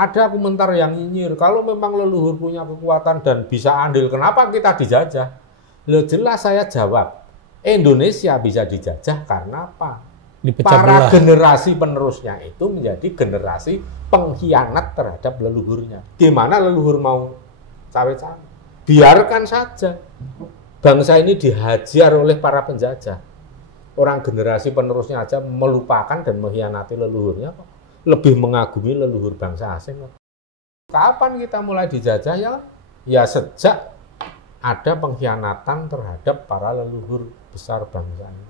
Ada komentar yang nyinyir, kalau memang leluhur punya kekuatan dan bisa andil, kenapa kita dijajah? Loh, jelas saya jawab, Indonesia bisa dijajah karena apa? Para generasi penerusnya itu menjadi generasi pengkhianat terhadap leluhurnya. Gimana leluhur mau cawe-cawe? Biarkan saja. Bangsa ini dihajar oleh para penjajah. Orang generasi penerusnya aja melupakan dan mengkhianati leluhurnya kok. Lebih mengagumi leluhur bangsa asing. Kapan kita mulai dijajah ya? Ya sejak ada pengkhianatan terhadap para leluhur besar bangsa ini.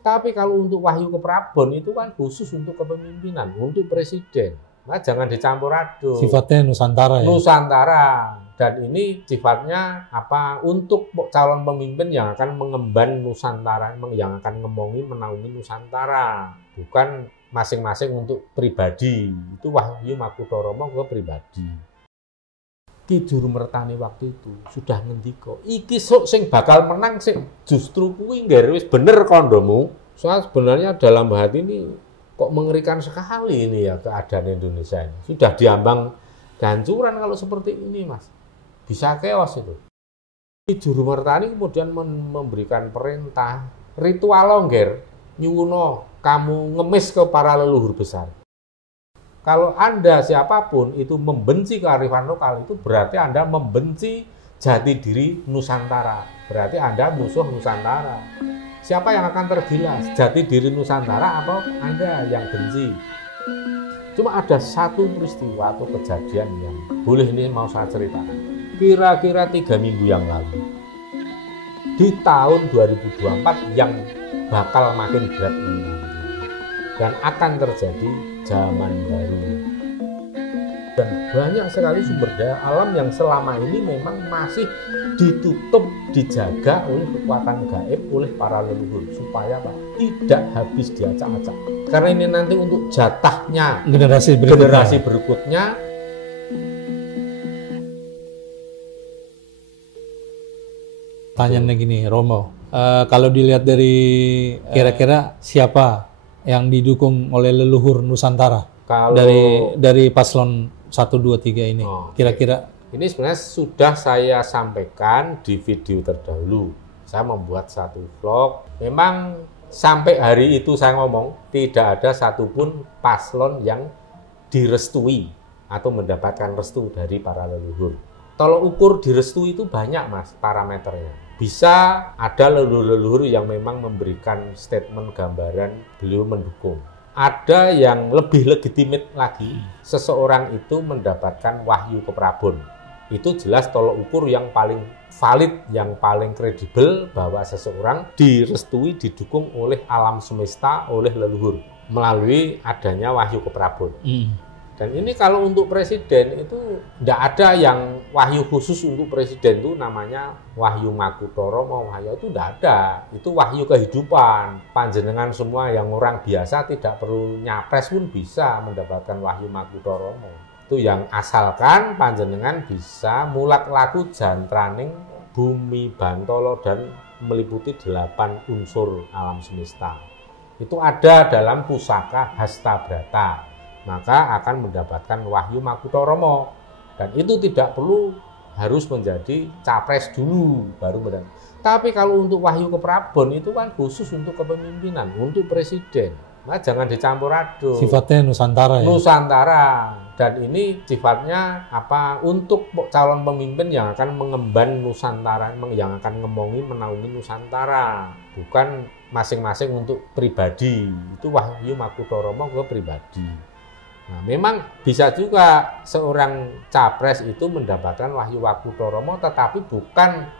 Tapi kalau untuk Wahyu ke Prabon itu kan khusus untuk kepemimpinan, untuk presiden. Nah, jangan dicampur aduk. Sifatnya Nusantara ya? Nusantara. Dan ini sifatnya apa? Untuk calon pemimpin yang akan mengemban Nusantara, yang akan ngomongi, menaungi Nusantara. Bukan masing-masing untuk pribadi. Itu Wahyu Makutharomo ke pribadi. Ki Jurumertani waktu itu sudah ngendika, iki sok sing bakal menang sing justru kuwi ngger wis bener kondomu. Soal sebenarnya dalam hati ini kok mengerikan sekali ini ya keadaan Indonesia ini. Sudah diambang kehancuran kalau seperti ini, Mas. Bisa chaos itu. Ki Jurumertani kemudian memberikan perintah ritual longger nyuwuno kamu ngemis ke para leluhur besar. Kalau Anda siapapun itu membenci kearifan lokal, itu berarti Anda membenci jati diri Nusantara. Berarti Anda musuh Nusantara. Siapa yang akan tergilas? Jati diri Nusantara atau Anda yang benci? Cuma ada satu peristiwa atau kejadian yang boleh ini mau saya ceritakan. Kira-kira 3 minggu yang lalu. Di tahun 2024 yang bakal makin berat ini nanti. Dan akan terjadi zaman baru. Dan banyak sekali sumber daya alam yang selama ini memang masih ditutup, dijaga oleh kekuatan gaib, oleh para leluhur. Supaya Pak, tidak habis diacak-acak. Karena ini nanti untuk jatahnya generasi berikutnya. Tanyanya gini, Romo. Kalau dilihat dari kira-kira siapa yang didukung oleh leluhur Nusantara kalau dari paslon 1, 2, 3 ini, kira-kira? Ini sebenarnya sudah saya sampaikan di video terdahulu. Saya membuat satu vlog. Memang sampai hari itu saya ngomong tidak ada satupun paslon yang direstui atau mendapatkan restu dari para leluhur. Tolok ukur direstui itu banyak, Mas, parameternya. Bisa ada leluhur-leluhur yang memang memberikan statement gambaran beliau mendukung. Ada yang lebih legitimate lagi, seseorang itu mendapatkan wahyu ke Prabon. Itu jelas tolok ukur yang paling valid, yang paling kredibel bahwa seseorang direstui, didukung oleh alam semesta, oleh leluhur melalui adanya wahyu ke Prabon. Dan ini kalau untuk presiden itu tidak ada yang wahyu khusus untuk presiden itu namanya Wahyu Makutharomo, wahyu itu tidak ada. Itu wahyu kehidupan. Panjenengan semua yang orang biasa tidak perlu nyapres pun bisa mendapatkan Wahyu Makutharomo. Itu yang asalkan panjenengan bisa mulat laku jantraning bumi bantala dan meliputi 8 unsur alam semesta. Itu ada dalam pusaka Hastabrata. Maka akan mendapatkan Wahyu Makutharomo. Dan itu tidak perlu harus menjadi capres dulu baru mendapat. Tapi kalau untuk Wahyu ke Prabon itu kan khusus untuk kepemimpinan, untuk presiden. Nah, jangan dicampur aduk. Sifatnya Nusantara ya? Nusantara. Dan ini sifatnya apa? Untuk calon pemimpin yang akan mengemban Nusantara, yang akan ngomongi, menaungi Nusantara. Bukan masing-masing untuk pribadi. Itu Wahyu Makutharomo ke pribadi. Nah, memang bisa juga seorang capres itu mendapatkan Wahyu Makutharomo, tetapi bukan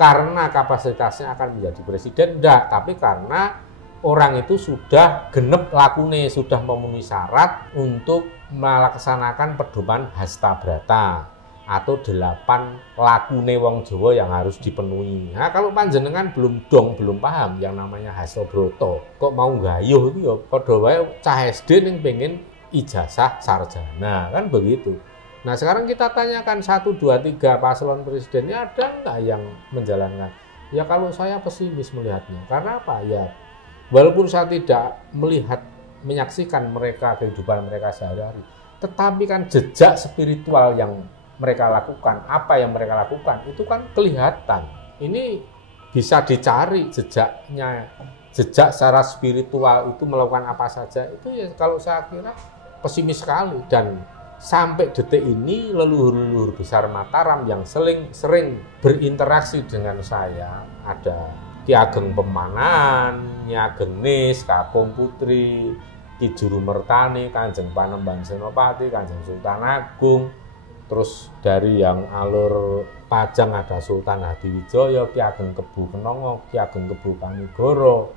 karena kapasitasnya akan menjadi presiden, enggak, tapi karena orang itu sudah genep lakune, sudah memenuhi syarat untuk melaksanakan pedoman Hastabrata atau 8 lakune wong Jawa yang harus dipenuhi. Nah, kalau panjenengan belum paham yang namanya Hastabrata, kok mau gayuh itu ya padha wae cah SD ning pengen ijazah sarjana, kan begitu. Nah, sekarang kita tanyakan 1, 2, 3 paslon presidennya ada nggak yang menjalankan? Ya kalau saya pesimis melihatnya. Karena apa? Ya walaupun saya tidak menyaksikan mereka, kehidupan mereka sehari-hari, Tetapi kan jejak spiritual yang mereka lakukan, apa yang mereka lakukan, itu kan kelihatan. Ini bisa dicari jejaknya, jejak secara spiritual itu melakukan apa saja. Itu ya kalau saya kira pesimis sekali. Dan sampai detik ini leluhur-leluhur besar Mataram yang sering berinteraksi dengan saya, ada Ki Ageng Pemanan, Nyi Ageng Nis, Kakung Putri, Ki Juru Mertani, Kanjeng Panembahan Senopati, Kanjeng Sultan Agung, terus dari yang alur Pajang ada Sultan Hadiwijaya, Ki Ageng Kebu Kenongo, Ki Ageng Kebu Panigoro,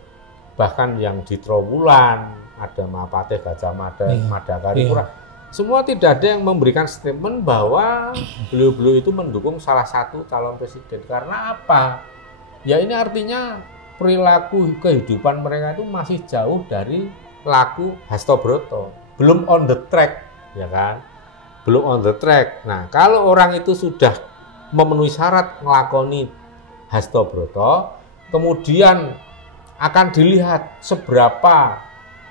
bahkan yang di Trowulan ada Mahapatih Gajah Mada, Madakaripura. Semua tidak ada yang memberikan statement bahwa beliau-beliau itu mendukung salah satu calon presiden. Karena apa? Ya ini artinya perilaku kehidupan mereka itu masih jauh dari laku Hastobroto. Belum on the track, ya kan? Belum on the track. Nah, kalau orang itu sudah memenuhi syarat ngelakoni Hastobroto, kemudian akan dilihat seberapa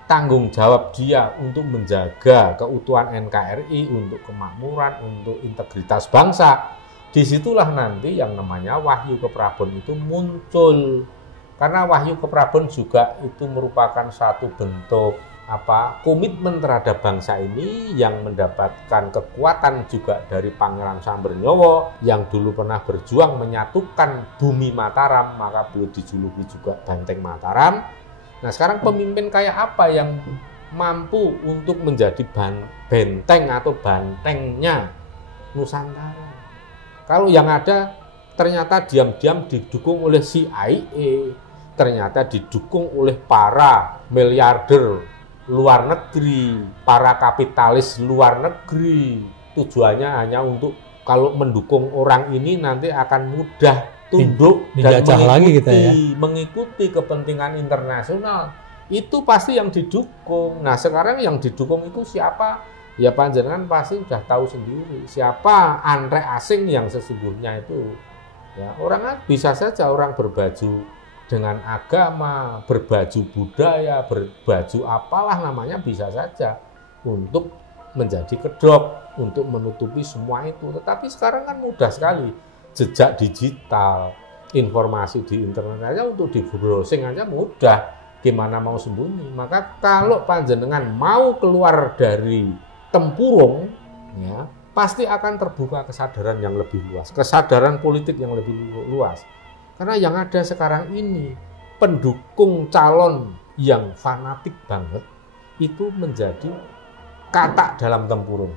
tanggung jawab dia untuk menjaga keutuhan NKRI, untuk kemakmuran, untuk integritas bangsa. Disitulah nanti yang namanya Wahyu Keprabon itu muncul. Karena Wahyu Keprabon juga itu merupakan satu bentuk komitmen terhadap bangsa ini yang mendapatkan kekuatan juga dari Pangeran Sambernyowo yang dulu pernah berjuang menyatukan bumi Mataram, maka beliau dijuluki juga Banteng Mataram. Nah, sekarang pemimpin kayak apa yang mampu untuk menjadi benteng atau bantengnya Nusantara? Kalau yang ada ternyata diam-diam didukung oleh CIA, ternyata didukung oleh para miliarder luar negeri, para kapitalis luar negeri. Tujuannya hanya untuk kalau mendukung orang ini nanti akan mudah tunduk dan mengikuti kepentingan internasional. Itu pasti yang didukung. Nah, sekarang yang didukung itu siapa? Ya panjenengan pasti sudah tahu sendiri siapa antrek asing yang sesungguhnya itu. Ya, orang bisa saja orang berbaju dengan agama, berbaju budaya, berbaju apalah namanya bisa saja untuk menjadi kedok, untuk menutupi semua itu. Tetapi sekarang kan mudah sekali, jejak digital, informasi di internet aja untuk di browsing aja mudah, gimana mau sembunyi. Maka kalau panjenengan mau keluar dari tempurung, ya pasti akan terbuka kesadaran yang lebih luas, kesadaran politik yang lebih luas. Karena yang ada sekarang ini pendukung calon yang fanatik banget itu menjadi katak dalam tempurung.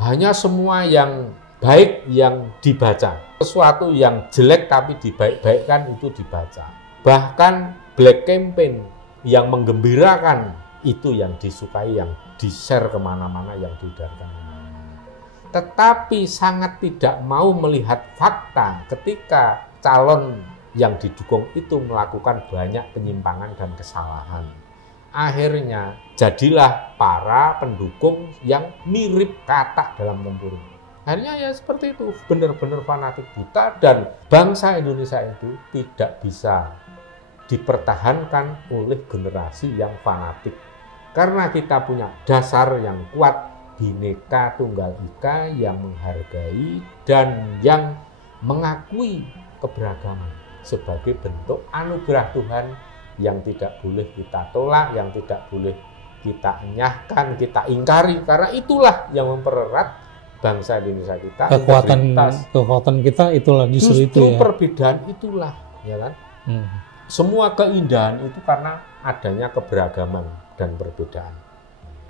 Hanya semua yang baik yang dibaca, sesuatu yang jelek tapi dibaik-baikkan itu dibaca. Bahkan black campaign yang menggembirakan itu yang disukai, yang di-share kemana-mana, yang diedarkan kemana-mana. Tetapi sangat tidak mau melihat fakta ketika calon yang didukung itu melakukan banyak penyimpangan dan kesalahan. Akhirnya jadilah para pendukung yang mirip katak dalam tempurung. Akhirnya ya seperti itu, benar-benar fanatik buta, dan bangsa Indonesia itu tidak bisa dipertahankan oleh generasi yang fanatik. Karena kita punya dasar yang kuat, Bhinneka Tunggal Ika, yang menghargai dan yang mengakui keberagaman sebagai bentuk anugerah Tuhan yang tidak boleh kita tolak, yang tidak boleh kita enyahkan, kita ingkari. Karena itulah yang mempererat bangsa Indonesia kita. Kekuatan kita itulah justru itu ya. Perbedaan itulah, ya kan? Semua keindahan itu karena adanya keberagaman dan perbedaan.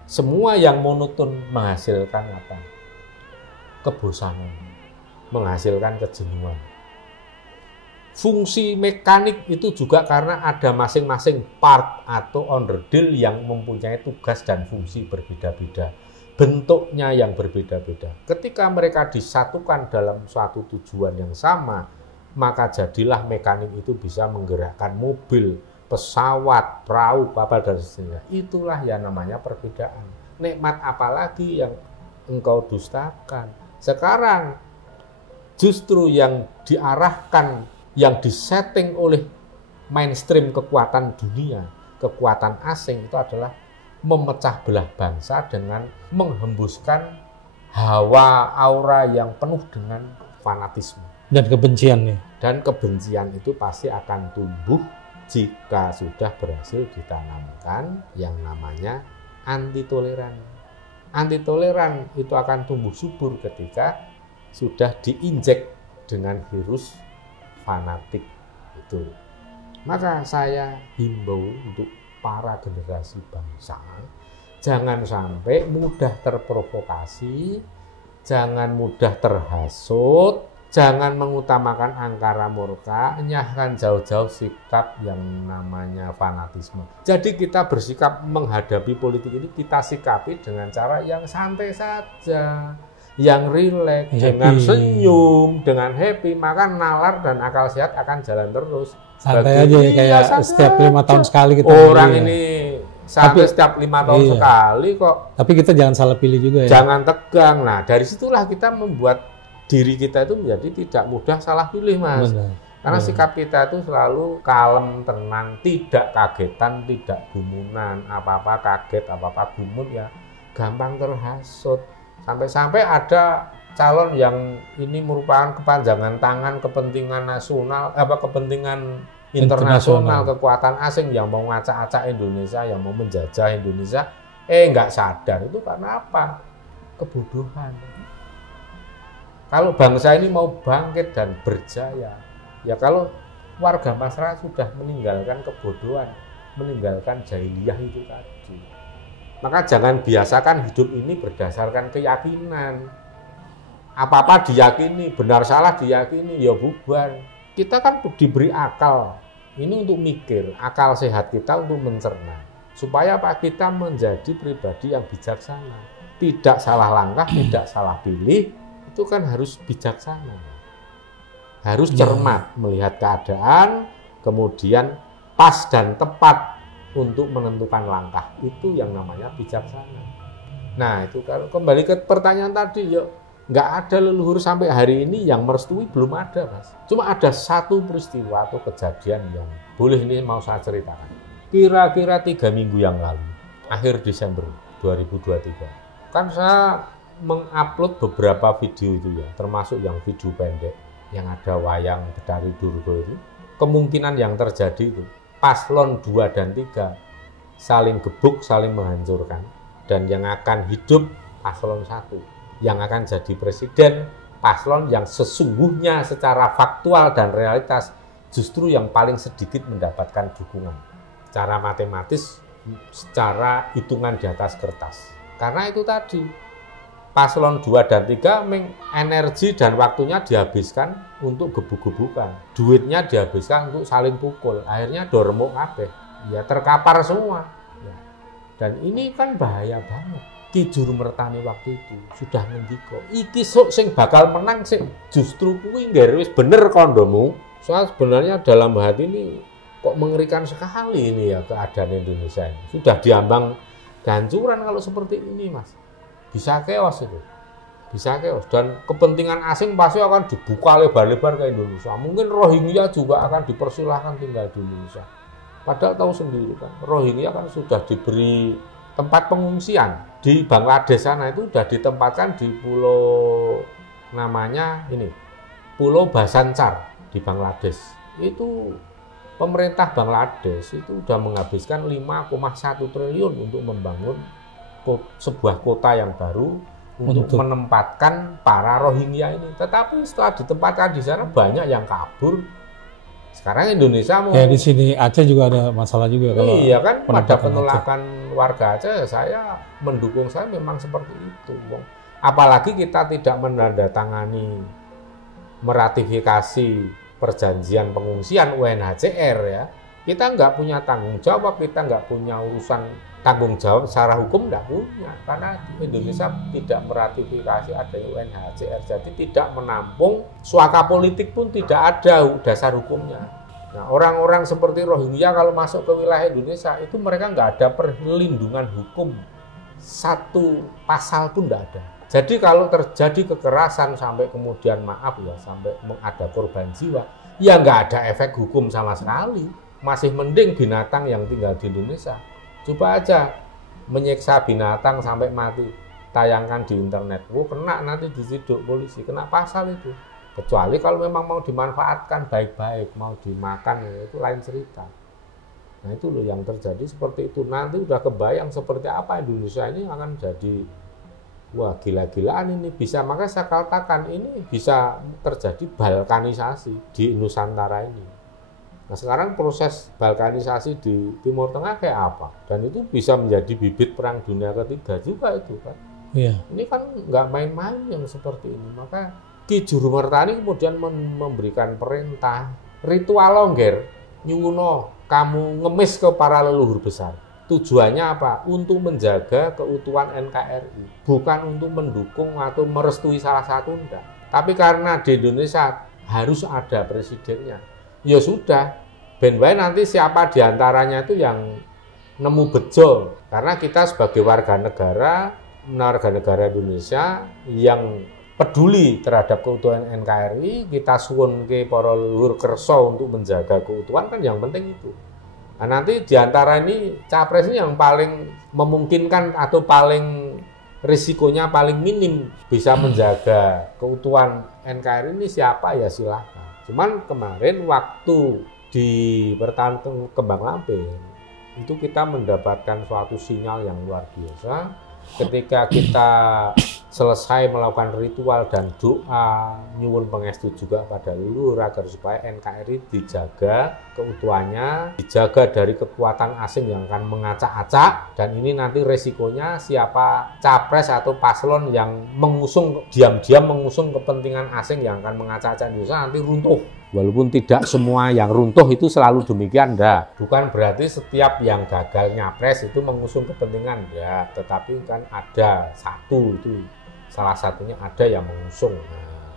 Semua yang monoton menghasilkan apa? Kebosanan, menghasilkan kejenuhan. Fungsi mekanik itu juga karena ada masing-masing part atau onderdil yang mempunyai tugas dan fungsi berbeda-beda. Bentuknya yang berbeda-beda. Ketika mereka disatukan dalam suatu tujuan yang sama, maka jadilah mekanik itu bisa menggerakkan mobil, pesawat, perahu, kapal, dan sebagainya. Itulah yang namanya perbedaan. Nikmat apalagi yang engkau dustakan. Sekarang justru yang diarahkan, yang disetting oleh mainstream kekuatan dunia, kekuatan asing itu adalah memecah belah bangsa dengan menghembuskan hawa aura yang penuh dengan fanatisme. Dan kebencian nih. Dan kebencian itu pasti akan tumbuh jika sudah berhasil ditanamkan yang namanya anti toleran. Anti toleran itu akan tumbuh subur ketika sudah diinjek dengan virus fanatik itu. Maka saya himbau untuk para generasi bangsa, jangan sampai mudah terprovokasi, jangan mudah terhasut, jangan mengutamakan angkara murka, nyahkan jauh-jauh sikap yang namanya fanatisme. Jadi kita bersikap menghadapi politik ini, kita sikapi dengan cara yang santai saja, yang rileks, dengan senyum, dengan happy, maka nalar dan akal sehat akan jalan terus. Santai aja ya, kayak setiap 5 tahun sekali kita orang ini sampai setiap 5 tahun sekali kok. Tapi kita jangan salah pilih juga ya. Jangan tegang. Nah, dari situlah kita membuat diri kita itu menjadi tidak mudah salah pilih, Mas. Benar. Karena sikap kita itu selalu kalem, tenang, tidak kagetan, tidak gumunan. Apa-apa kaget, apa-apa gumun ya gampang terhasut. Sampai-sampai ada calon yang ini merupakan kepanjangan tangan kepentingan nasional, kepentingan internasional, kekuatan asing yang mau ngacak-acak Indonesia, yang mau menjajah Indonesia, nggak sadar itu karena apa? Kebodohan. Kalau bangsa ini mau bangkit dan berjaya, ya kalau warga masyarakat sudah meninggalkan kebodohan, meninggalkan jahiliyah itu tadi. Maka jangan biasakan hidup ini berdasarkan keyakinan. Apa-apa diyakini, benar salah diyakini, ya bubar. Kita kan diberi akal, ini untuk mikir, akal sehat kita untuk mencerna. Supaya apa? Kita menjadi pribadi yang bijaksana. Tidak salah langkah, tidak salah pilih, itu kan harus bijaksana. Harus cermat, melihat keadaan, kemudian pas dan tepat untuk menentukan langkah. Itu yang namanya bijaksana. Nah, itu kalau kembali ke pertanyaan tadi, yuk. Nggak ada leluhur sampai hari ini yang merestui, belum ada, Mas. Cuma ada satu peristiwa atau kejadian yang boleh ini mau saya ceritakan. Kira-kira 3 minggu yang lalu, akhir Desember 2023. Kan saya mengupload beberapa video itu ya, termasuk yang video pendek, yang ada wayang Betari Durga itu. Kemungkinan yang terjadi itu, paslon 2 dan 3 saling gebuk, saling menghancurkan. Dan yang akan hidup paslon 1. Yang akan jadi presiden, paslon yang sesungguhnya secara faktual dan realitas justru yang paling sedikit mendapatkan dukungan secara matematis, secara hitungan di atas kertas. Karena itu tadi, paslon 2 dan 3 energi dan waktunya dihabiskan untuk gebuk-gebukan, duitnya dihabiskan untuk saling pukul, akhirnya dormok kabeh, ya terkapar semua. Ya. Dan ini kan bahaya banget. Ki Jurumertani waktu itu sudah ngendika, iki sok sing bakal menang sing justru kuwi ngger wis bener kondomu. Soal sebenarnya dalam hati ini kok mengerikan sekali ini ya keadaan Indonesia ini. Sudah diambang kehancuran kalau seperti ini, Mas. Bisa chaos itu. Bisa chaos dan kepentingan asing pasti akan dibuka lebar-lebar ke Indonesia. Mungkin Rohingya juga akan dipersilahkan tinggal di Indonesia. Padahal tahu sendiri kan, Rohingya kan sudah diberi tempat pengungsian di Bangladesh sana, itu sudah ditempatkan di pulau namanya ini Pulau Bhasan Char di Bangladesh. Itu pemerintah Bangladesh itu sudah menghabiskan 5,1 triliun untuk membangun sebuah kota yang baru untuk menempatkan para Rohingya ini. Tetapi setelah ditempatkan di sana banyak yang kabur. Sekarang Indonesia mau di sini Aceh juga ada masalah juga kalau iya kan pada penolakan warga Aceh, saya mendukung, saya memang seperti itu. Apalagi kita tidak menandatangani meratifikasi perjanjian pengungsian UNHCR ya. Kita nggak punya tanggung jawab, kita nggak punya urusan tanggung jawab secara hukum, nggak punya. Karena Indonesia tidak meratifikasi adanya UNHCR, jadi tidak menampung suaka politik pun tidak ada dasar hukumnya. Nah, orang-orang seperti Rohingya kalau masuk ke wilayah Indonesia itu mereka nggak ada perlindungan hukum, satu pasal pun nggak ada. Jadi kalau terjadi kekerasan sampai kemudian maaf ya sampai ada korban jiwa, ya nggak ada efek hukum sama sekali. Masih mending binatang yang tinggal di Indonesia. Coba aja menyiksa binatang sampai mati, tayangkan di internet, kena nanti diciduk polisi, kena pasal itu. Kecuali kalau memang mau dimanfaatkan baik-baik, mau dimakan, itu lain cerita. Nah itu loh yang terjadi seperti itu. Nanti udah kebayang seperti apa Indonesia ini akan jadi, wah gila-gilaan ini bisa. Maka saya katakan ini bisa terjadi balkanisasi di Nusantara ini. Nah sekarang proses balkanisasi di Timur Tengah kayak apa? Dan itu bisa menjadi bibit perang dunia ketiga juga itu kan. Iya. Ini kan nggak main-main yang seperti ini. Maka Ki Jurumertani kemudian memberikan perintah ritual longger nyuwuno kamu ngemis ke para leluhur besar. Tujuannya apa? Untuk menjaga keutuhan NKRI, bukan untuk mendukung atau merestui salah satu enggak. Tapi karena di Indonesia harus ada presidennya, ya sudah, ben wae nanti siapa diantaranya itu yang nemu bejo. Karena kita sebagai warga negara Indonesia yang peduli terhadap keutuhan NKRI, kita suwun ke para leluhur kersa untuk menjaga keutuhan kan yang penting itu. Nah, nanti diantara ini capres ini yang paling memungkinkan atau paling risikonya paling minim bisa menjaga keutuhan NKRI ini siapa ya silahkan. Cuman kemarin waktu di pertarungan Kembang Lampir itu kita mendapatkan suatu sinyal yang luar biasa ketika kita selesai melakukan ritual dan doa nyuwun pangestu juga pada leluhur agar supaya NKRI dijaga keutuhannya, dijaga dari kekuatan asing yang akan mengacak-acak, dan ini nanti resikonya siapa capres atau paslon yang mengusung diam-diam mengusung kepentingan asing yang akan mengacak-acak Indonesia nanti runtuh. Walaupun tidak semua yang runtuh itu selalu demikian, enggak. Bukan berarti setiap yang gagal nyapres itu mengusung kepentingan, enggak. Tetapi kan ada satu itu, salah satunya ada yang mengusung. Nah,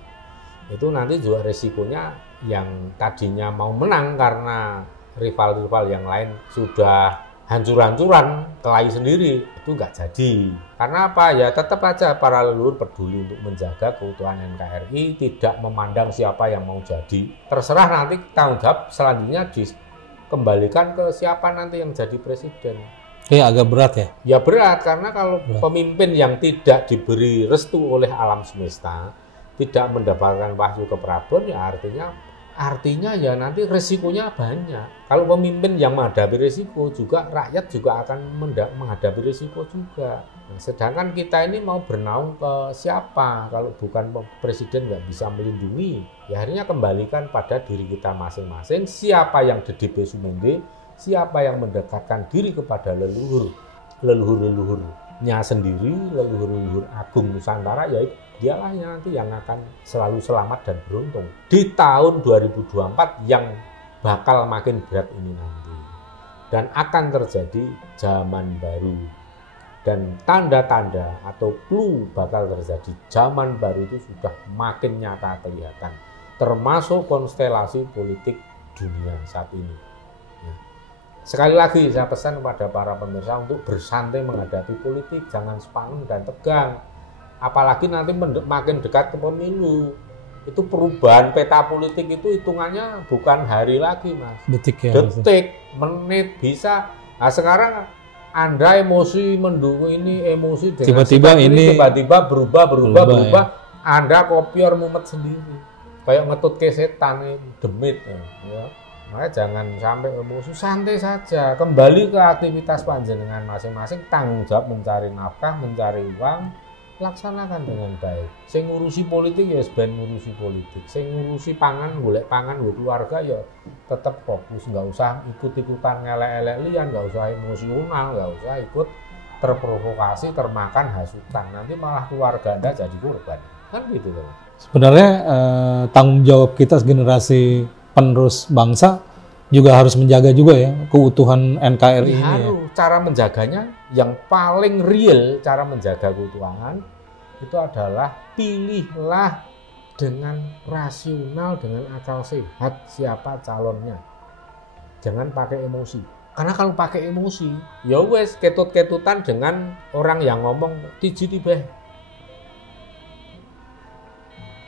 itu nanti juga resikonya yang tadinya mau menang karena rival-rival yang lain sudah hancur-hancuran, kelahi sendiri, itu nggak jadi. Karena apa? Ya tetap aja para leluhur peduli untuk menjaga keutuhan NKRI, tidak memandang siapa yang mau jadi. Terserah nanti tanggung jawab selanjutnya dikembalikan ke siapa nanti yang jadi presiden. Agak berat ya? Ya berat, karena kalau pemimpin yang tidak diberi restu oleh alam semesta, tidak mendapatkan wahyu keprabon, ya artinya ya nanti resikonya banyak. Kalau pemimpin yang menghadapi resiko juga, rakyat juga akan menghadapi resiko juga. Nah, sedangkan kita ini mau bernaung ke siapa? Kalau bukan presiden nggak bisa melindungi, ya akhirnya kembalikan pada diri kita masing-masing. Siapa yang dedipe sumenge, siapa yang mendekatkan diri kepada leluhurnya sendiri, leluhur agung Nusantara, yaitu dialah yang nanti yang akan selalu selamat dan beruntung di tahun 2024 yang bakal makin berat ini nanti, dan akan terjadi zaman baru, dan tanda-tanda atau clue bakal terjadi zaman baru itu sudah makin nyata kelihatan, termasuk konstelasi politik dunia saat ini. Sekali lagi saya pesan kepada para pemirsa untuk bersantai menghadapi politik, jangan spaneng dan tegang. Apalagi nanti makin dekat ke pemilu, itu perubahan peta politik itu hitungannya bukan hari lagi, Mas. Detik ya. Detik, menit bisa. Nah sekarang Anda emosi mendukung ini, emosi dengan tiba-tiba berubah. Anda kopior mumet sendiri, kayak ngetut ke setan, demit. Ya. Makanya jangan sampai emosi, santai saja, kembali ke aktivitas panjenengan masing-masing, tanggung jawab mencari nafkah, mencari uang, laksanakan dengan baik. Sing ngurusi politik ya ben ngurusi politik, sing ngurusi pangan, golek pangan buat keluarga ya tetap fokus, nggak usah ikut-ikutan ngelek-elek lian, nggak usah emosional, nggak usah ikut terprovokasi, termakan hasutan, nanti malah keluarga Anda jadi korban, kan gitu loh. Sebenarnya tanggung jawab kita generasi penerus bangsa juga harus menjaga juga ya keutuhan NKRI ini ya. Cara menjaganya yang paling real, cara menjaga keutuhan itu adalah pilihlah dengan rasional, dengan akal sehat siapa calonnya. Jangan pakai emosi. Karena kalau pakai emosi, ya wes ketut-ketutan dengan orang yang ngomong tiji tibeh.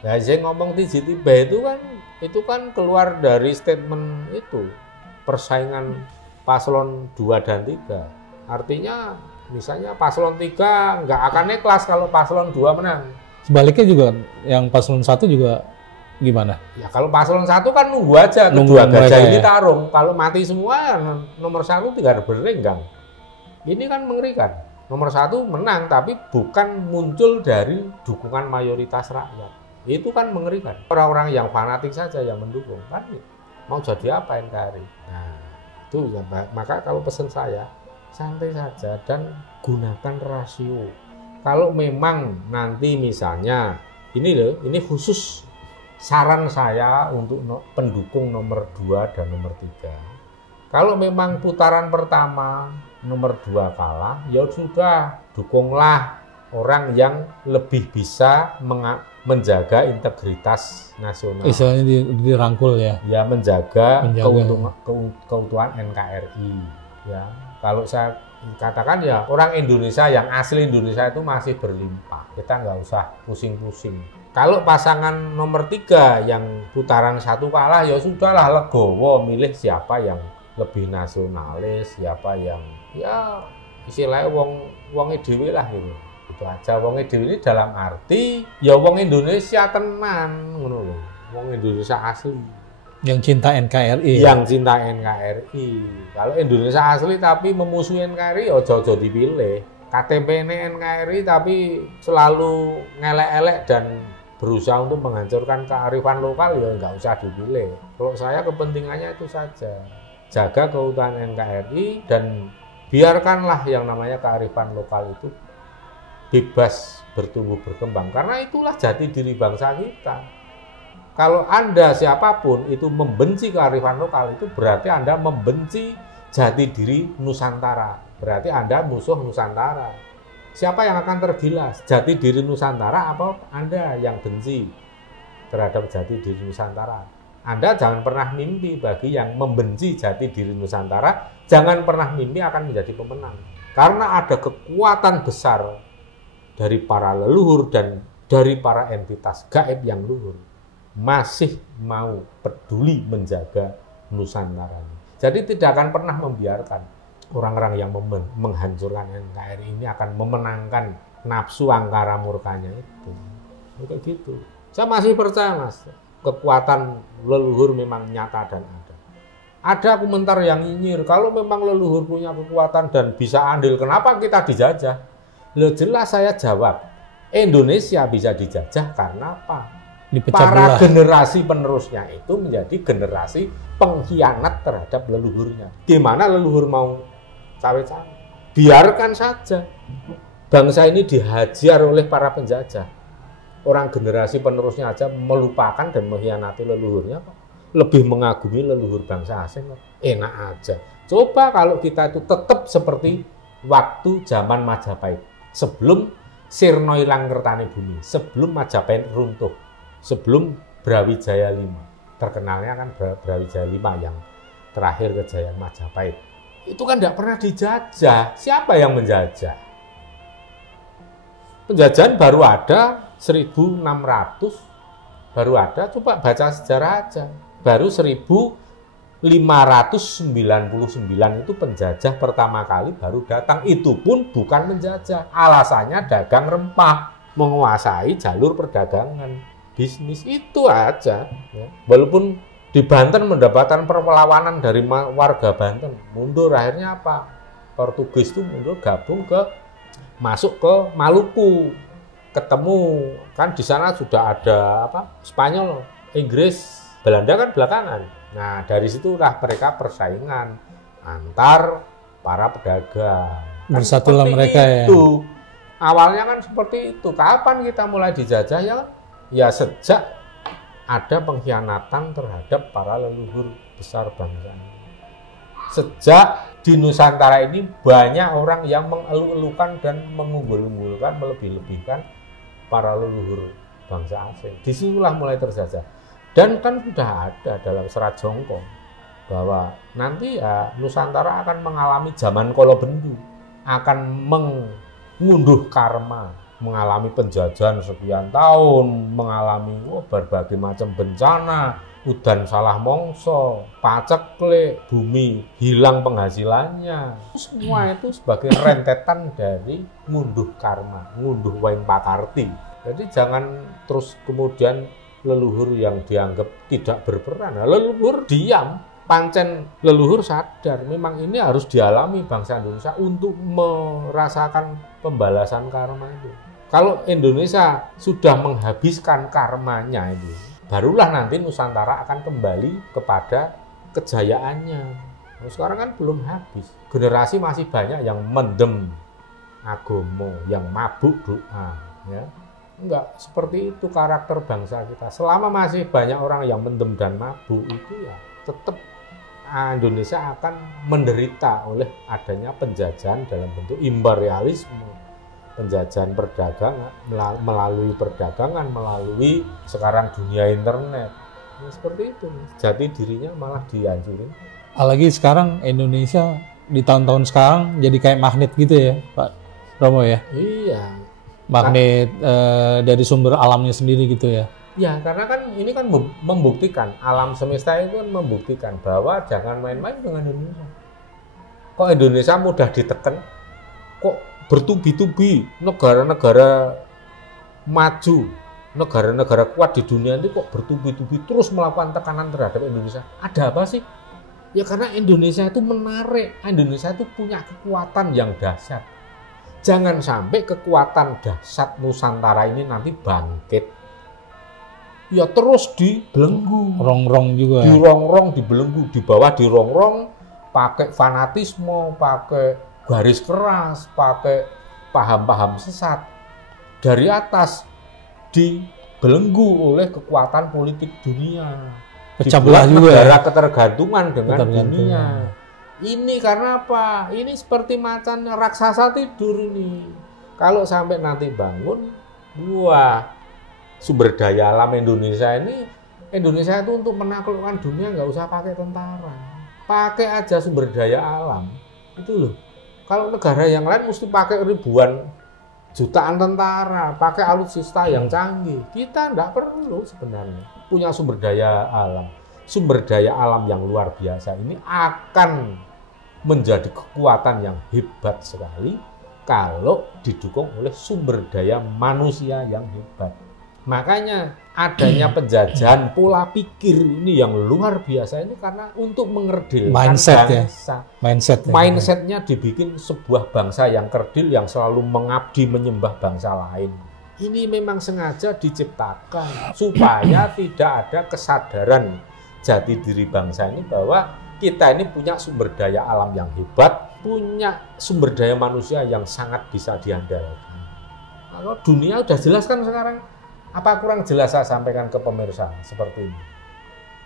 Nah, saya ngomong tiji tibeh itu kan keluar dari statement itu persaingan paslon 2 dan 3. Artinya Misalnya paslon 3 nggak akan ikhlas kalau paslon 2 menang. Sebaliknya juga yang paslon 1 juga gimana? Ya kalau paslon 1 kan nunggu aja kedua gajah ini tarung. Kalau mati semua nomor 1 tinggal berenggang. Ini kan mengerikan. Nomor 1 menang tapi bukan muncul dari dukungan mayoritas rakyat. Itu kan mengerikan. Orang-orang yang fanatik saja yang mendukung kan mau jadi apa NKRI. Nah, itu ya, maka kalau pesan saya santai saja dan gunakan rasio. Kalau memang nanti misalnya ini khusus saran saya untuk pendukung nomor 2 dan nomor 3. Kalau memang putaran pertama nomor 2 kalah, ya sudah dukunglah orang yang lebih bisa menjaga integritas nasional. Istilahnya dirangkul ya. Ya menjaga. Keutuhan NKRI. Ya, kalau saya katakan ya orang Indonesia yang asli Indonesia itu masih berlimpah. Kita nggak usah pusing-pusing. Kalau pasangan nomor 3 yang putaran 1 kalah, ya sudahlah legowo milih siapa yang lebih nasionalis, siapa yang ya istilahnya wong dhewe lah gitu. Itu aja wong dhewe ini dalam arti ya wong Indonesia tenan ngono lho. Wong Indonesia asli. Yang cinta NKRI. Yang cinta NKRI. Kalau Indonesia asli tapi memusuhi NKRI, ya ojo-ojo dipilih. KTP ini NKRI tapi selalu ngelek-elek dan berusaha untuk menghancurkan kearifan lokal, ya nggak usah dipilih. Kalau saya kepentingannya itu saja. Jaga keutuhan NKRI dan biarkanlah yang namanya kearifan lokal itu bebas bertumbuh berkembang. Karena itulah jati diri bangsa kita. Kalau Anda siapapun itu membenci kearifan lokal, itu berarti Anda membenci jati diri Nusantara. Berarti Anda musuh Nusantara. Siapa yang akan tergilas? Jati diri Nusantara apa Anda yang benci terhadap jati diri Nusantara? Anda jangan pernah mimpi, bagi yang membenci jati diri Nusantara, jangan pernah mimpi akan menjadi pemenang. Karena ada kekuatan besar dari para leluhur dan dari para entitas gaib yang luhur masih mau peduli menjaga Nusantara. Jadi tidak akan pernah membiarkan orang-orang yang menghancurkan NKRI ini akan memenangkan nafsu angkara murkanya itu. Kayak gitu. Saya masih percaya, Mas, kekuatan leluhur memang nyata dan ada. Ada komentar yang nyinyir, kalau memang leluhur punya kekuatan dan bisa andil, kenapa kita dijajah? Loh, jelas saya jawab, Indonesia bisa dijajah karena apa? Para generasi penerusnya itu menjadi generasi pengkhianat terhadap leluhurnya. Gimana leluhur mau cawe-cawe? Biarkan saja. Bangsa ini dihajar oleh para penjajah. Orang generasi penerusnya aja melupakan dan mengkhianati leluhurnya, lebih mengagumi leluhur bangsa asing. Enak aja. Coba kalau kita itu tetap seperti waktu zaman Majapahit. Sebelum sirna ilang kertane bumi, sebelum Majapahit runtuh, sebelum Brawijaya V. Terkenalnya kan Brawijaya V yang terakhir kejayaan Majapahit. Itu kan tidak pernah dijajah. Siapa yang menjajah? Penjajahan baru ada 1600, baru ada, coba baca sejarah aja. Baru 1599 itu penjajah pertama kali baru datang. Itu pun bukan menjajah. Alasannya dagang rempah, menguasai jalur perdagangan, bisnis, itu aja. Ya. Walaupun di Banten mendapatkan perlawanan dari warga Banten, mundur, akhirnya apa? Portugis itu mundur, gabung masuk ke Maluku, ketemu kan di sana sudah ada apa? Spanyol, Inggris, Belanda kan belakangan. Nah, dari situlah mereka persaingan antar para pedagang. Bersatulah mereka itu. Ya. Awalnya kan seperti itu. Kapan kita mulai dijajah ya? Ya sejak ada pengkhianatan terhadap para leluhur besar bangsa. Sejak di Nusantara ini banyak orang yang mengeluh-elukan dan mengunggul-unggulkan, melebih-lebihkan para leluhur bangsa asing. Disitulah mulai terjajah. Dan kan sudah ada dalam Serat Jongkong bahwa nanti ya Nusantara akan mengalami zaman kolobendu, akan mengunduh karma, mengalami penjajahan sekian tahun, mengalami berbagai macam bencana, udan salah mongso, paceklik, bumi hilang penghasilannya. Semua itu sebagai rentetan dari ngunduh karma, ngunduh waing pakarti. Jadi jangan terus kemudian leluhur yang dianggap tidak berperan. Nah, leluhur diam, pancen leluhur sadar memang ini harus dialami bangsa Indonesia untuk merasakan pembalasan karma itu. Kalau Indonesia sudah menghabiskan karmanya itu, barulah nanti Nusantara akan kembali kepada kejayaannya. Nah, sekarang kan belum habis. Generasi masih banyak yang mendem agomo, yang mabuk doa. Ya. Enggak, seperti itu karakter bangsa kita. Selama masih banyak orang yang mendem dan mabuk itu ya tetap Indonesia akan menderita oleh adanya penjajahan dalam bentuk imperialisme. Penjajahan perdagangan melalui perdagangan, melalui sekarang dunia internet. Ya, seperti itu. Jati dirinya malah dihancurin. Apalagi sekarang Indonesia di tahun-tahun sekarang jadi kayak magnet gitu ya, Pak Romo ya. Iya. Magnet dari sumber alamnya sendiri gitu ya. Ya, karena kan ini kan membuktikan, alam semesta itu kan membuktikan bahwa jangan main-main dengan Indonesia. Kok Indonesia mudah ditekan? Kok bertubi-tubi negara-negara maju, negara-negara kuat di dunia ini kok bertubi-tubi terus melakukan tekanan terhadap Indonesia? Ada apa sih? Ya karena Indonesia itu menarik, Indonesia itu punya kekuatan yang dahsyat. Jangan sampai kekuatan dahsyat Nusantara ini nanti bangkit. Ya terus dibelenggu. Rongrong juga. Dirongrong, dibelenggu, dibawa dirongrong, pakai fanatisme, pakai garis keras, pakai paham-paham sesat. Dari atas dibelenggu oleh kekuatan politik dunia. Pecah belah juga negara ya. Ketergantungan dengan dunia. Ini karena apa? Ini seperti macan raksasa tidur ini. Kalau sampai nanti bangun, wah, sumber daya alam Indonesia ini, Indonesia itu untuk menaklukkan dunia nggak usah pakai tentara. Pakai aja sumber daya alam. Itu loh. Kalau negara yang lain mesti pakai ribuan jutaan tentara, pakai alutsista yang canggih. Kita nggak perlu sebenarnya punya sumber daya alam. Sumber daya alam yang luar biasa ini akan menjadi kekuatan yang hebat sekali kalau didukung oleh sumber daya manusia yang hebat. Makanya adanya penjajahan pola pikir ini yang luar biasa ini karena untuk mengerdilkan mindset bangsa. Ya. Mindsetnya dibikin sebuah bangsa yang kerdil yang selalu mengabdi menyembah bangsa lain. Ini memang sengaja diciptakan supaya tidak ada kesadaran jati diri bangsa ini bahwa kita ini punya sumber daya alam yang hebat, punya sumber daya manusia yang sangat bisa diandalkan. Kalau dunia udah jelas kan sekarang. Apa kurang jelas saya sampaikan ke pemirsa seperti ini?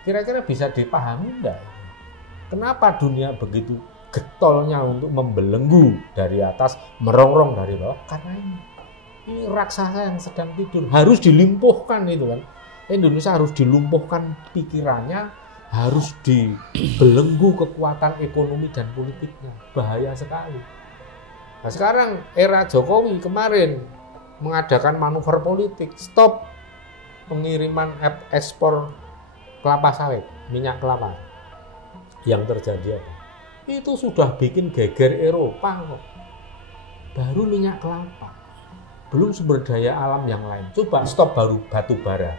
Kira-kira bisa dipahami enggak? Kenapa dunia begitu getolnya untuk membelenggu dari atas, merongrong dari bawah? Karena ini raksasa yang sedang tidur. Harus dilumpuhkan itu kan. Indonesia harus dilumpuhkan pikirannya, harus dibelenggu kekuatan ekonomi dan politiknya. Bahaya sekali. Nah sekarang era Jokowi kemarin mengadakan manuver politik, stop pengiriman ekspor kelapa sawit, minyak kelapa. Yang terjadi apa? Itu sudah bikin geger Eropa kok. Baru minyak kelapa, belum sumber daya alam yang lain. Coba stop baru batu bara.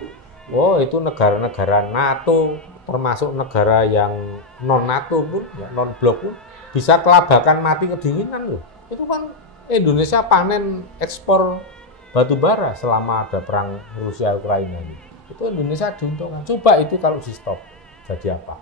Oh itu negara-negara NATO, termasuk negara yang non NATO pun, ya, non blok pun bisa kelabakan mati kedinginan loh. Itu kan Indonesia panen ekspor batu bara selama ada perang Rusia Ukraina ini. Itu Indonesia diuntungkan. Coba itu kalau di stop jadi apa?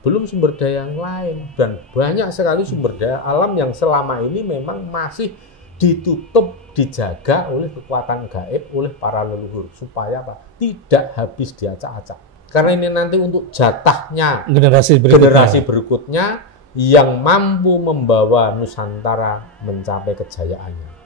Belum sumber daya yang lain dan banyak sekali sumber daya alam yang selama ini memang masih ditutup, dijaga oleh kekuatan gaib, oleh para leluhur supaya apa? Tidak habis diacak-acak. Karena ini nanti untuk jatahnya generasi berikutnya yang mampu membawa Nusantara mencapai kejayaannya.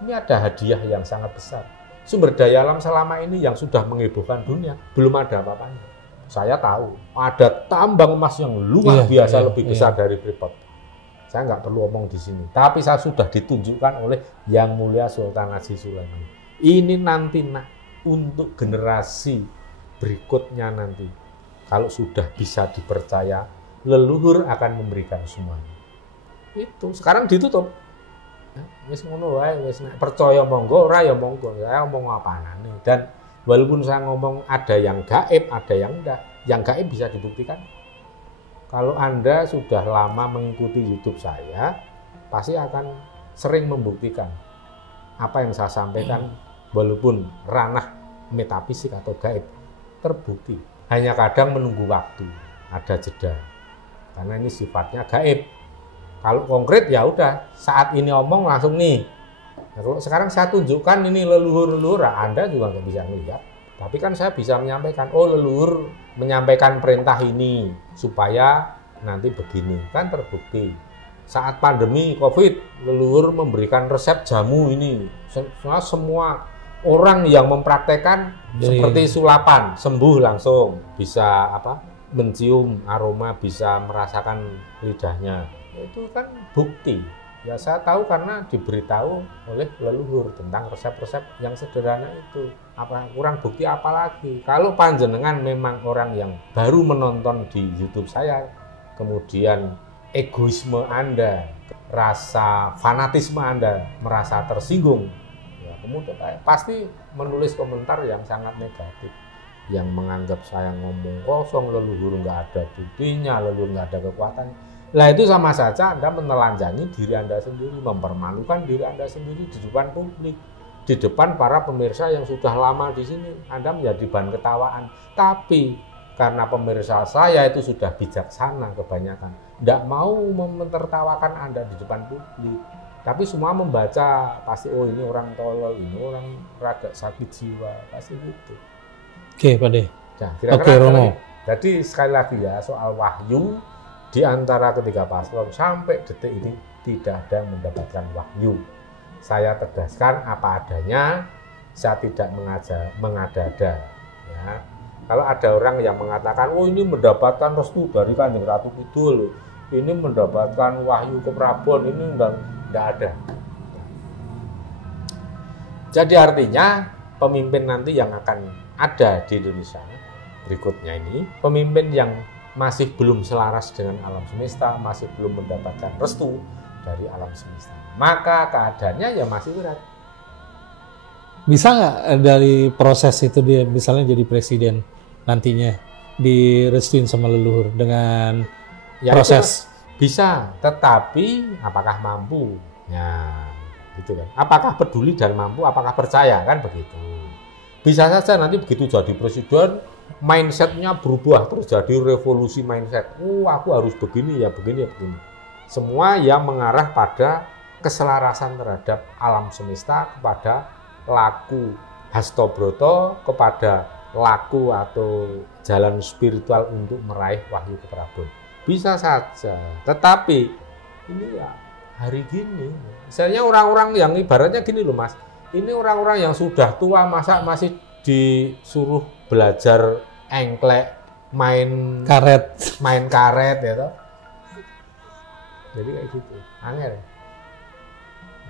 Ini ada hadiah yang sangat besar. Sumber daya alam selama ini yang sudah menghebohkan dunia, belum ada apa-apanya. Saya tahu, ada tambang emas yang luar biasa lebih besar dari Freeport. Saya nggak perlu omong di sini. Tapi saya sudah ditunjukkan oleh Yang Mulia Sultan Haji Sulaiman. Ini nanti untuk generasi berikutnya nanti. Kalau sudah bisa dipercaya, leluhur akan memberikan semuanya. Itu sekarang ditutup. Wis ngono wae, wis percaya monggo, ora ya monggo. Saya ngomong apane. Dan walaupun saya ngomong ada yang gaib, ada yang enggak. Yang gaib bisa dibuktikan. Kalau Anda sudah lama mengikuti YouTube saya, pasti akan sering membuktikan apa yang saya sampaikan, walaupun ranah metafisik atau gaib terbukti. Hanya kadang menunggu waktu, ada jeda. Karena ini sifatnya gaib. Kalau konkret ya udah, saat ini omong langsung nih. Nah, kalau sekarang saya tunjukkan ini leluhur-leluhur, Anda juga nggak bisa melihat. Tapi kan saya bisa menyampaikan, oh leluhur menyampaikan perintah ini supaya nanti begini, kan terbukti. Saat pandemi COVID, leluhur memberikan resep jamu ini. Semua orang yang mempraktekkan seperti sulapan, sembuh langsung, bisa mencium aroma, bisa merasakan lidahnya. Itu kan bukti. Ya saya tahu karena diberitahu oleh leluhur tentang resep-resep yang sederhana itu. Kurang bukti apa lagi? Kalau panjenengan memang orang yang baru menonton di YouTube saya, kemudian egoisme Anda, rasa fanatisme Anda merasa tersinggung, ya kemudian pasti menulis komentar yang sangat negatif, yang menganggap saya ngomong kosong, leluhur nggak ada buktinya, leluhur nggak ada kekuatannya. Lah itu sama saja Anda menelanjangi diri Anda sendiri, mempermalukan diri Anda sendiri di depan publik, di depan para pemirsa yang sudah lama di sini. Anda menjadi bahan ketawaan. Tapi karena pemirsa saya itu sudah bijaksana kebanyakan, tidak mau mentertawakan Anda di depan publik. Tapi semua membaca, pasti oh ini orang tolol, ini orang rada sakit jiwa, pasti gitu. Oke, Pak De. Nah, kira-kira Oke, Romo. Jadi sekali lagi ya, soal wahyu, di antara ketiga paslon sampai detik ini tidak ada yang mendapatkan wahyu. Saya tegaskan apa adanya, saya tidak mengada-ada. Ya. Kalau ada orang yang mengatakan, oh ini mendapatkan restu dari Kanjeng Ratu Kidul, ini mendapatkan wahyu ke Prabon, ini tidak ada. Jadi artinya pemimpin nanti yang akan ada di Indonesia berikutnya ini, pemimpin yang masih belum selaras dengan alam semesta, masih belum mendapatkan restu dari alam semesta, maka keadaannya ya masih berat. Bisa nggak dari proses itu dia misalnya jadi presiden nantinya direstuin sama leluhur dengan ya, proses? Bisa, tetapi apakah mampu? Ya, gitu kan. Apakah peduli dan mampu? Apakah percaya? Kan begitu. Bisa saja nanti begitu jadi presiden, mindsetnya berubah, terjadi revolusi mindset. Oh, aku harus begini ya, begini ya, begini. Semua yang mengarah pada keselarasan terhadap alam semesta, kepada laku Hastobroto, kepada laku atau jalan spiritual untuk meraih wahyu keprabon. Bisa saja, tetapi ini ya hari gini, misalnya orang-orang yang ibaratnya gini loh Mas, ini orang-orang yang sudah tua masa masih disuruh belajar engklek, main karet ya toh. Jadi kayak gitu, angel.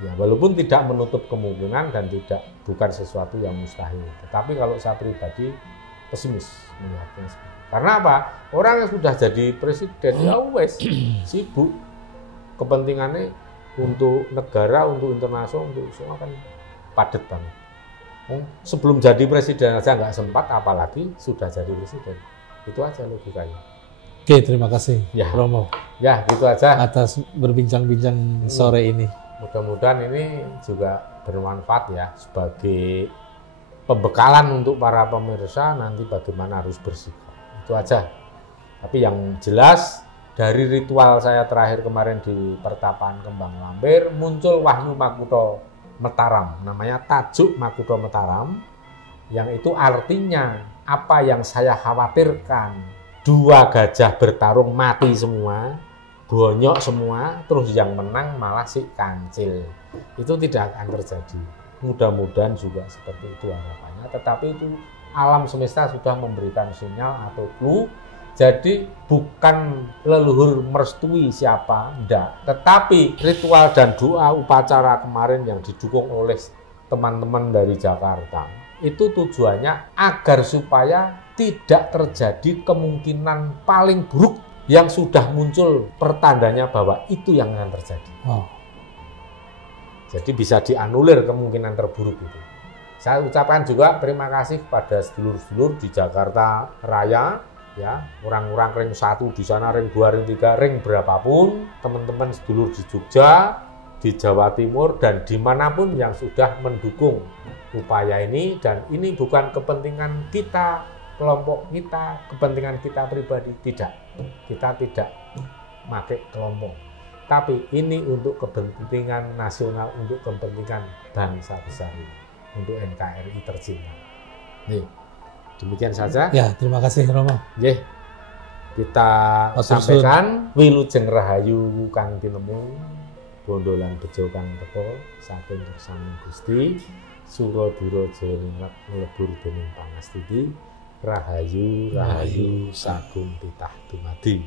Ya walaupun tidak menutup kemungkinan dan bukan sesuatu yang mustahil. Tetapi kalau saya pribadi pesimis melihatnya. Karena apa? Orang yang sudah jadi presiden ya wes sibuk, kepentingannya untuk negara, untuk internasional, untuk semua kan padat banget. Sebelum jadi presiden aja nggak sempat, apalagi sudah jadi presiden. Itu aja logikanya. Oke, terima kasih ya, Romo. Ya, gitu aja. Atas berbincang-bincang sore ini. Mudah-mudahan ini juga bermanfaat ya, sebagai pembekalan untuk para pemirsa nanti bagaimana harus bersikap. Itu aja. Tapi yang jelas, dari ritual saya terakhir kemarin di Pertapaan Kembang Lampir, muncul Wahyu Makutha Mataram, namanya tajuk Makutha Mataram, yang itu artinya apa yang saya khawatirkan, 2 gajah bertarung mati semua, bonyok semua, terus yang menang malah si kancil. Itu tidak akan terjadi. Mudah-mudahan juga seperti itu harapannya, tetapi itu alam semesta sudah memberikan sinyal atau clue. Jadi bukan leluhur merestui siapa, enggak. Tetapi ritual dan doa upacara kemarin yang didukung oleh teman-teman dari Jakarta, itu tujuannya agar supaya tidak terjadi kemungkinan paling buruk yang sudah muncul pertandanya bahwa itu yang akan terjadi. Oh. Jadi bisa dianulir kemungkinan terburuk itu. Saya ucapkan juga terima kasih kepada sedulur-sedulur di Jakarta Raya, ya, orang-orang ring 1 di sana, ring 2, ring 3, ring berapapun, teman-teman sedulur di Jogja, di Jawa Timur, dan dimanapun yang sudah mendukung upaya ini. Dan ini bukan kepentingan kita, kelompok kita, kepentingan kita pribadi, tidak. Kita tidak pakai kelompok, tapi ini untuk kepentingan nasional, untuk kepentingan bangsa besar ini, untuk NKRI tercinta. Nih, demikian saja. Ya, terima kasih Romo. Kita sampaikan wilujeng rahayu kang tinemu, bondolan bejo kang teko saking kersaning Gusti, Suradura Jaya ningrat nglebur dening pangastuti, rahayu rahayu sagung titah dumadi.